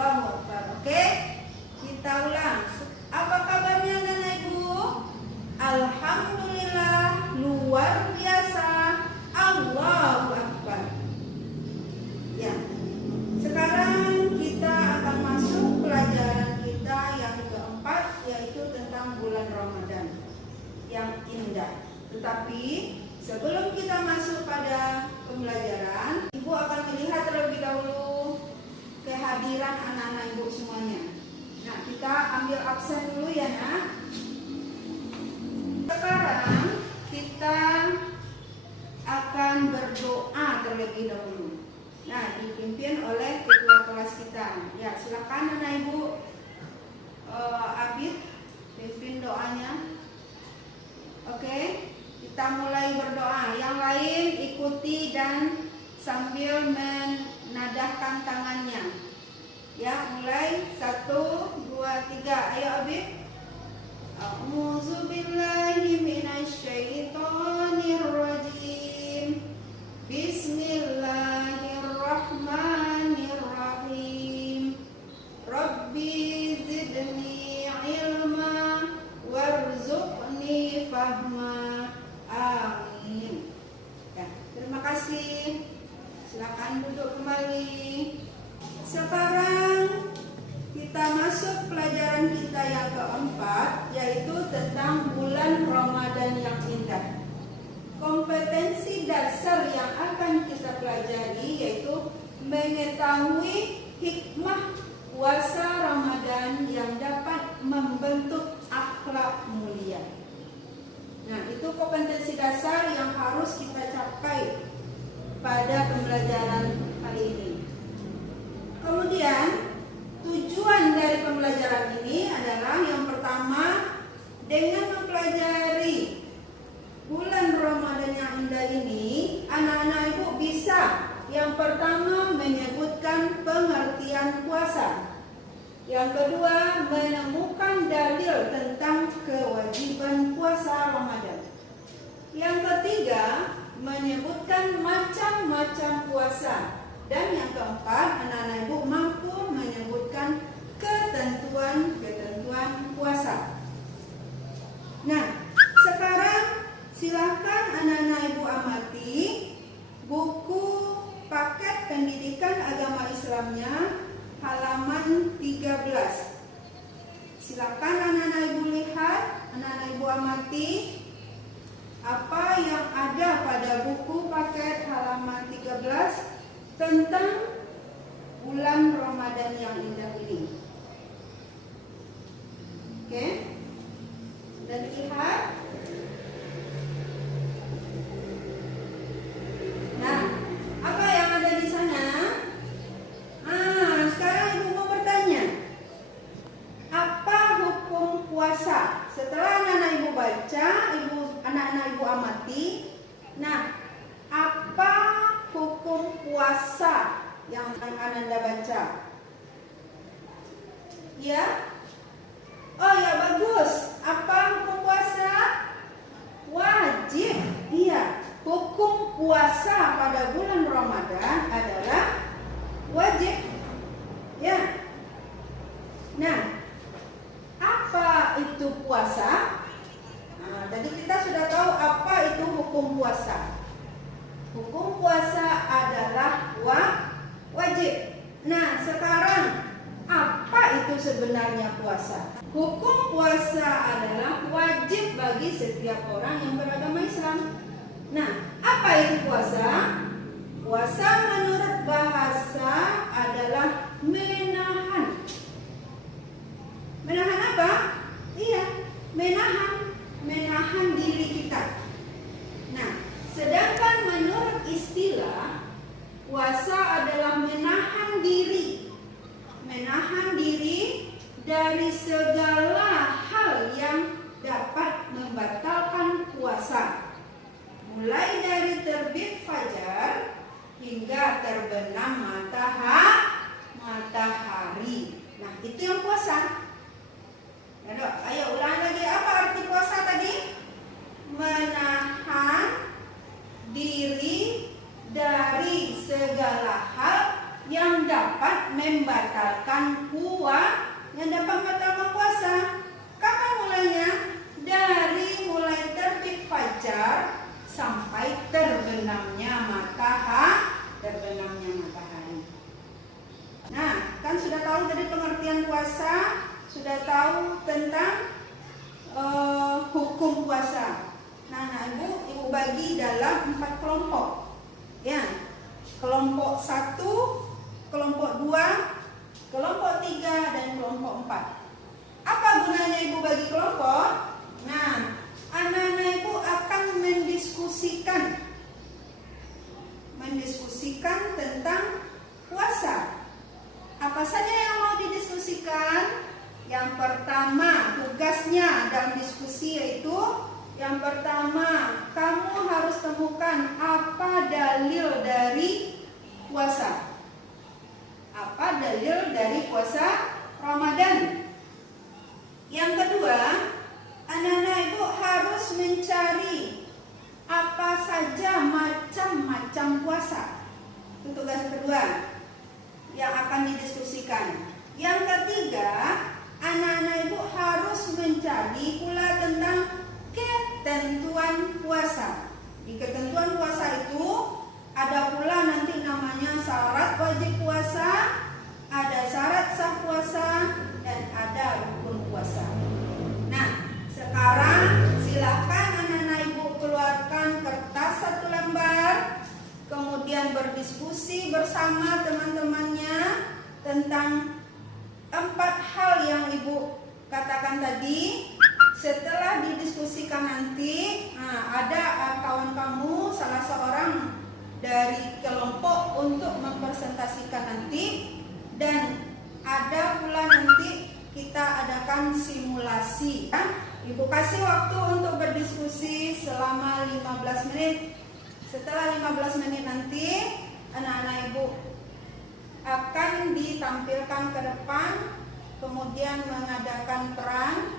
Allahu Akbar. Oke? Kita ulang. Apa kabarnya Nana Ibu? Alhamdulillah, luar biasa. Allahu Akbar. Ya. Sekarang kita akan masuk pelajaran kita yang keempat, yaitu tentang bulan Ramadan yang indah. Tetapi sebelum kita masuk pada pembelajaran, Ibu akan melihat terlebih dahulu kehadiran anak-anak Ibu semuanya. Nah, kita ambil absen dulu ya, Nak. Sekarang kita akan berdoa terlebih dahulu. Nah, dipimpin oleh ketua kelas kita. Ya, silakan anak Ibu. Abid, pimpin doanya. Oke, kita mulai berdoa. Yang lain ikuti dan sambil menadahkan tangannya. Ya, mulai 1, 2, 3. Ayo Abid. A'udzubillahi minasyaitonirrajim. Bismillahirrahmanirrahim. Rabbi zidni ilma warzuqni fahma. Amin. Ya, terima kasih. Silakan duduk kembali. Sekarang kita masuk pelajaran kita yang keempat, yaitu tentang bulan Ramadan yang indah. Kompetensi dasar yang akan kita pelajari yaitu mengetahui hikmah puasa Ramadan yang dapat membentuk akhlak mulia. Nah, itu kompetensi dasar yang harus kita capai pada pembelajaran kali ini. Kemudian, tujuan dari pembelajaran ini adalah yang pertama, dengan mempelajari bulan Ramadan yang indah ini, anak-anak Ibu bisa yang pertama menyebutkan pengertian puasa. Yang kedua, menemukan dalil tentang kewajiban puasa Ramadan. Yang ketiga, menyebutkan macam-macam puasa. Dan yang keempat, anak-anak Ibu mampu menyebutkan ketentuan-ketentuan puasa. Nah, sekarang silakan anak-anak Ibu amati buku paket pendidikan agama Islamnya halaman 13. Silakan anak-anak Ibu lihat, anak-anak Ibu amati apa yang ada pada buku paket halaman 13 tentang bulan Ramadan yang indah ini. Oke? Sudah dilihat? Nah, apa yang ada di sana? Sekarang Ibu mau bertanya. Apa hukum puasa? Setelah anak-anak Ibu baca, anak-anak Ibu amati. Nah, apa hukum puasa yang Anda baca? Ya? Oh ya, bagus. Apa hukum puasa? Wajib. Iya. Hukum puasa pada bulan Ramadan adalah wajib. Ya. Nah, apa itu puasa? Tadi kita sudah tahu apa itu hukum puasa. Hukum puasa adalah wajib. Nah, sekarang apa itu sebenarnya puasa? Hukum puasa adalah wajib bagi setiap orang yang beragama Islam. Nah, apa itu puasa? Puasa menurut bahasa adalah menahan. Menahan apa? Iya, menahan diri kita. Nah, sedangkan menurut istilah, puasa adalah menahan diri dari segala hal yang dapat membatalkan puasa, mulai dari terbit fajar hingga terbenam matahari. Nah, itu yang puasa. Ayo ulang lagi, apa arti puasa tadi? Menahan diri dari segala hal yang dapat dapat membatalkan puasa. Kapan mulainya? Dari mulai terbit fajar sampai terbenamnya matahari. Nah, kan sudah tahu tadi pengertian puasa, sudah tahu tentang hukum puasa. Nah, ibu bagi dalam 4 kelompok. Ya, kelompok 1, kelompok 2, kelompok 3, dan kelompok 4. Apa gunanya ibu bagi kelompok? Nah, anak-anak ibu akan mendiskusikan tentang puasa. Apa saja yang mau didiskusikan? Yang pertama, tugasnya dalam diskusi yaitu yang pertama, kamu harus temukan apa dalil dari puasa. Apa dalil dari puasa Ramadan? Yang kedua, anak-anak ibu harus mencari apa saja macam-macam puasa. Itu tugas kedua yang akan didiskusikan. Yang ketiga, anak-anak ibu harus mencari pula tentang ketentuan puasa. Di ketentuan puasa itu ada pula nanti namanya syarat wajib puasa, ada syarat sah puasa, dan ada rukun puasa. Nah, sekarang silakan anak-anak ibu keluarkan kertas 1 lembar, kemudian berdiskusi bersama teman-temannya tentang 4 hal yang ibu katakan tadi. Setelah didiskusikan nanti, ada kawan kamu salah seorang dari kelompok untuk mempresentasikan nanti, dan ada pula nanti kita adakan simulasi. Ibu kasih waktu untuk berdiskusi selama 15 menit. Setelah 15 menit nanti, anak-anak ibu akan ditampilkan ke depan, kemudian mengadakan peran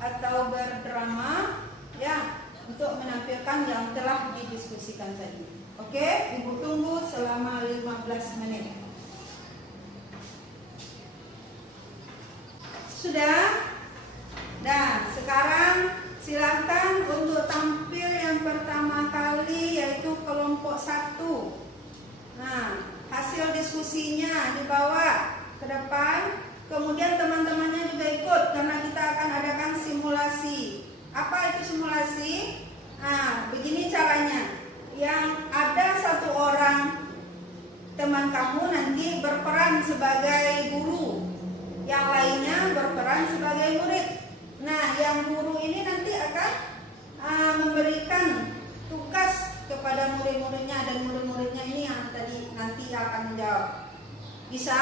atau berdrama ya, untuk menampilkan yang telah didiskusikan tadi. Oke, ibu tunggu selama 15 menit. Sudah? Dan sekarang silakan untuk tampil yang pertama kali, yaitu kelompok 1. Nah, hasil diskusinya dibawa ke depan. Kemudian teman-temannya juga ikut karena kita akan adakan simulasi. Apa itu simulasi? Nah, begini caranya. Yang ada 1 orang teman kamu nanti berperan sebagai guru, yang lainnya berperan sebagai murid. Nah, yang guru ini nanti akan memberikan tugas kepada murid-muridnya, dan murid-muridnya ini yang nanti akan menjawab. Bisa?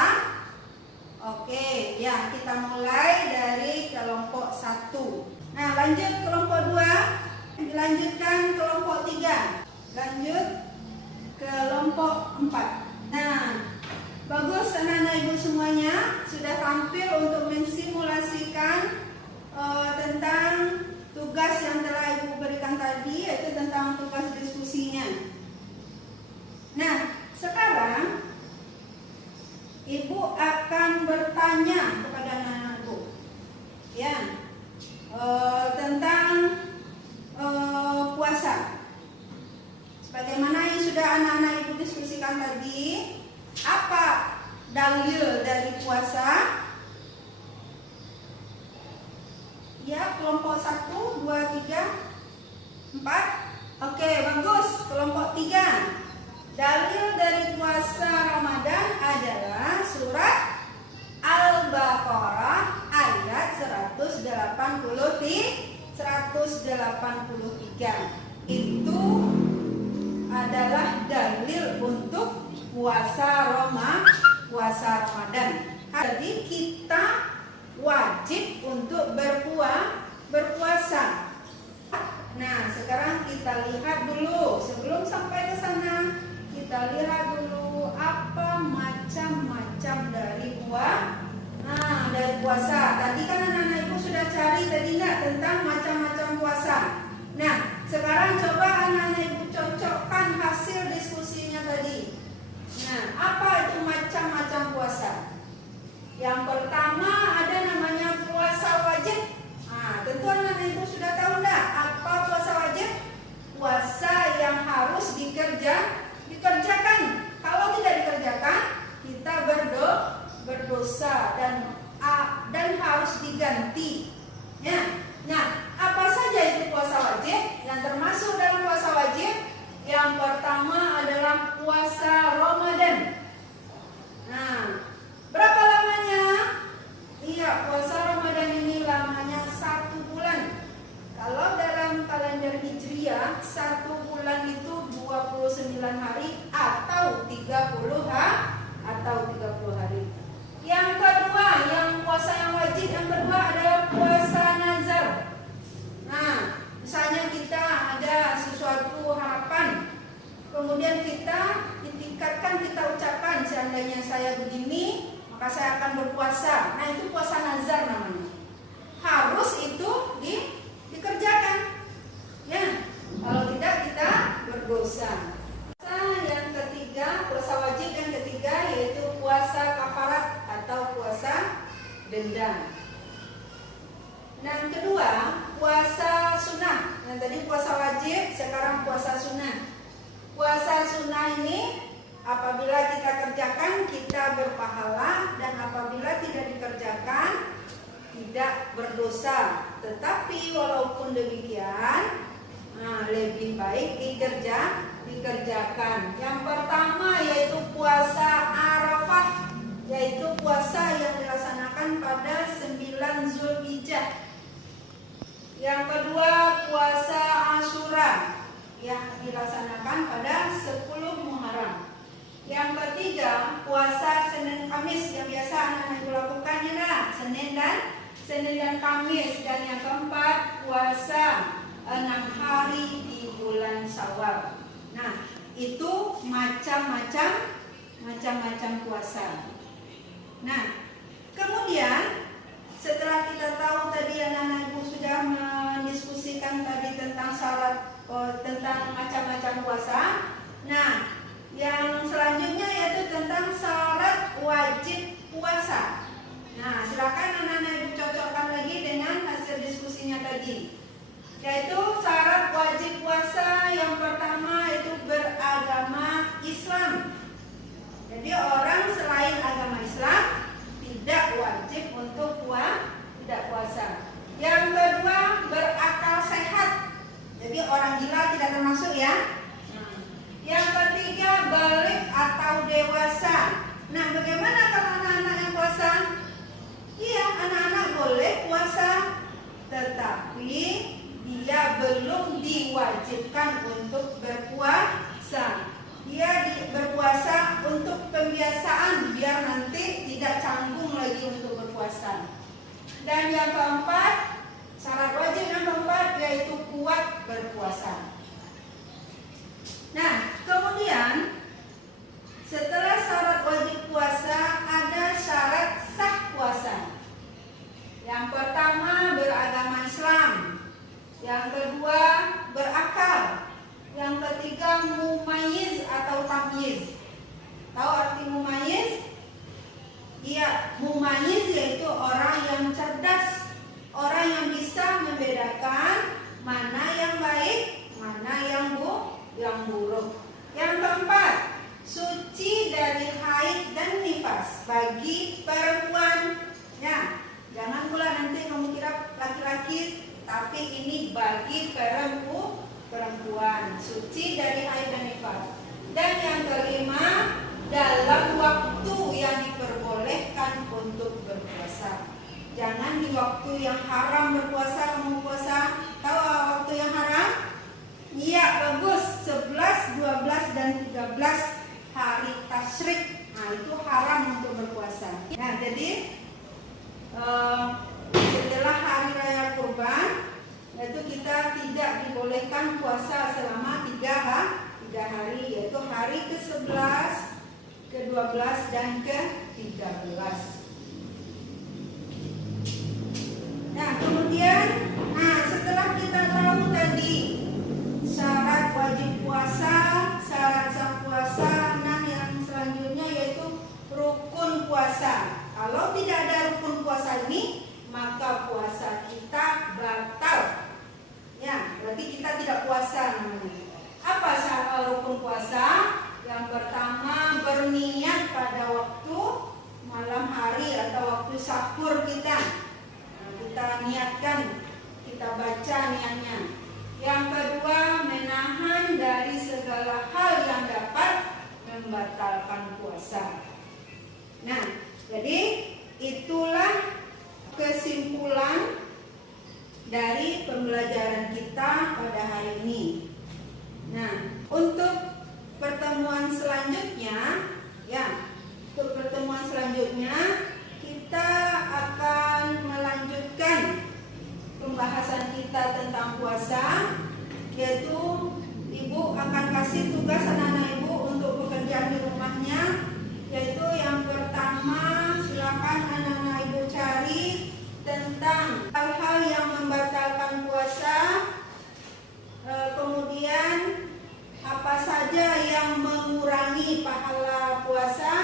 Oke, ya, kita mulai dari kelompok 1. Nah, lanjut kelompok 2, dilanjutkan kelompok 3, lanjut kelompok 4. Nah, bagus anak-anak ibu semuanya sudah tampil untuk mensimulasikan tentang tugas yang telah ibu berikan tadi, yaitu tentang tugas diskusinya. Nah, sekarang ibu akan bertanya kepada anak-anak ibu, ya, tentang puasa. Sebagaimana yang sudah anak-anak ibu diskusikan tadi, apa dalil dari puasa? Ya, kelompok 1, 2, 3, 4. Oke, bagus. Kelompok 3. Dalil dari puasa Ramadan adalah surat Al-Baqarah ayat 183. Itu adalah dalil untuk puasa Ramadan. Jadi kita wajib untuk berpuasa. Nah, sekarang kita lihat dulu, sebelum sampai ke sana, kita lihat dulu apa macam-macam dari puasa. Tadi kan anak-anak ibu sudah cari tadi enggak tentang macam-macam puasa. Nah, sekarang coba anak-anak ibu cocokkan hasil diskusinya tadi. Nah, apa itu itu macam-macam puasa. Yang pertama ada namanya puasa wajib. Nah, tentu anak ibu sudah tahu enggak apa puasa wajib? Puasa yang harus dikerjakan. Kalau tidak dikerjakan, kita berdosa dan harus diganti. Ya. Nah, apa saja itu puasa wajib? Yang termasuk dalam puasa wajib, yang pertama adalah puasa Ramadan. Nah, berapa lamanya? Iya, puasa Ramadan ini lamanya 1 bulan. Kalau dalam kalender Hijriah, 1 bulan itu 29 hari atau 30 hari. Yang kedua, yang puasa yang wajib yang kedua adalah puasa nazar. Nah, misalnya kita ada sesuatu harapan, kemudian kita ditingkatkan, kita ucapkan, seandainya saya begini, maka saya akan berpuasa. Nah, itu puasa nazar namanya. Harus itu dikerjakan. Ya, kalau tidak kita berdosa. Yang ketiga, puasa wajib yang ketiga yaitu puasa kafarat atau puasa denda. Yang kedua, puasa sunnah. Yang tadi puasa wajib, sekarang puasa sunnah. Puasa sunnah ini apabila kita kerjakan kita berpahala, dan apabila tidak dikerjakan tidak berdosa. Tetapi walaupun demikian, lebih baik dikerjakan. Yang pertama yaitu puasa Arafah, yaitu puasa yang dilaksanakan pada 9 Zulhijjah. Yang kedua puasa Asyura yang dilaksanakan pada 10 Muharram. Yang ketiga puasa Senin Kamis yang biasa anak-anak ibu lakukan ya, Senin dan Kamis. Dan yang keempat puasa 6 hari di bulan Syawal. Nah, itu macam-macam puasa. Nah, kemudian setelah kita tahu tadi anak-anak ibu sudah mendiskusikan tadi tentang syarat tentang macam-macam puasa. Nah, yang selanjutnya yaitu tentang syarat wajib puasa. Nah, silakan anak-anak ibu cocokkan lagi dengan hasil diskusinya tadi. Yaitu syarat wajib puasa yang pertama itu beragama Islam. Jadi orang selain agama Islam tidak wajib untuk puasa. Yang kedua berakal sehat. Jadi orang gila tidak termasuk ya. Yang ketiga balik atau dewasa. Nah, bagaimana kalau anak-anak yang puasa? Iya, anak-anak boleh puasa, tetapi dia belum diwajibkan untuk berpuasa. Dia berpuasa untuk kebiasaan biar nanti tidak canggung lagi untuk berpuasa. Dan yang keempat, syarat wajib yang keempat yaitu kuat berpuasa. Nah, kemudian setelah syarat wajib puasa ada syarat sah puasa. Yang pertama beragama Islam. Yang kedua berakal. Yang ketiga mumayyiz atau tamyiz. Tahu arti mumayyiz? Iya, mumayyiz yaitu orang yang cerdas, orang yang bisa membedakan mana yang baik, mana yang buruk. Yang keempat, suci dari haid dan nifas bagi perempuan. Ya, jangan pula nanti kamu kira laki-laki, tapi ini bagi perempuan, suci dari haid dan nifas. Dan yang kelima, dalam waktu yang diperbolehkan untuk berpuasa. Jangan di waktu yang haram berpuasa kamu puasa. Tahu waktu yang haram? Iya, bagus. 11, 12 dan 13 hari tasyrik. Nah, itu haram untuk berpuasa. Nah, jadi setelah hari raya Kurban, yaitu kita tidak dibolehkan puasa selama 3 hari, yaitu hari ke-11, ke-12 dan ke-13. Nah, kemudian setelah kita tahu tadi syarat wajib puasa, syarat sah puasa, yang selanjutnya yaitu Kalau tidak ada rukun puasa ini, maka puasa kita batal. Ya, berarti kita tidak puasa namanya. Apa syarat rukun puasa? Yang pertama, berniat pada waktu malam hari atau waktu sahur kita. Nah, kita niatkan, kita baca niatnya. Yang kedua, menahan dari segala hal yang dapat membatalkan puasa. Nah, jadi itulah kesimpulan dari pembelajaran kita pada hari ini. Nah, untuk pertemuan selanjutnya, kita akan melanjutkan pembahasan kita tentang puasa, yaitu Ibu akan kasih tugas anak-anak Ibu untuk pekerjaan di rumahnya, yaitu yang pertama, silakan anak-anak Ibu cari tentang hal-hal yang membatalkan puasa, kemudian apa saja yang mengurangi pahala puasa,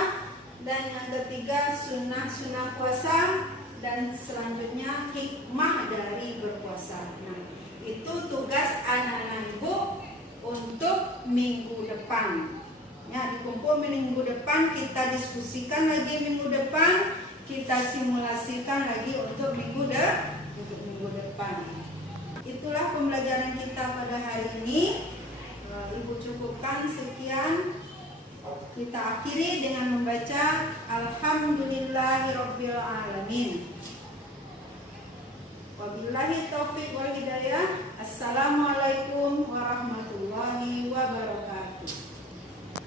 dan yang ketiga sunnah-sunnah puasa, dan selanjutnya hikmah dari berpuasa. Nah, itu tugas anak-anak Ibu untuk minggu depan. Ya, dikumpul minggu depan, kita diskusikan lagi minggu depan, kita simulasikan lagi untuk minggu depan. Itulah pembelajaran kita pada hari ini. Ibu cukupkan sekian. Kita akhiri dengan membaca Alhamdulillahirabbil alamin. Wabillahi taufiq wal hidayah. Assalamualaikum warahmatullahi wabarakatuh.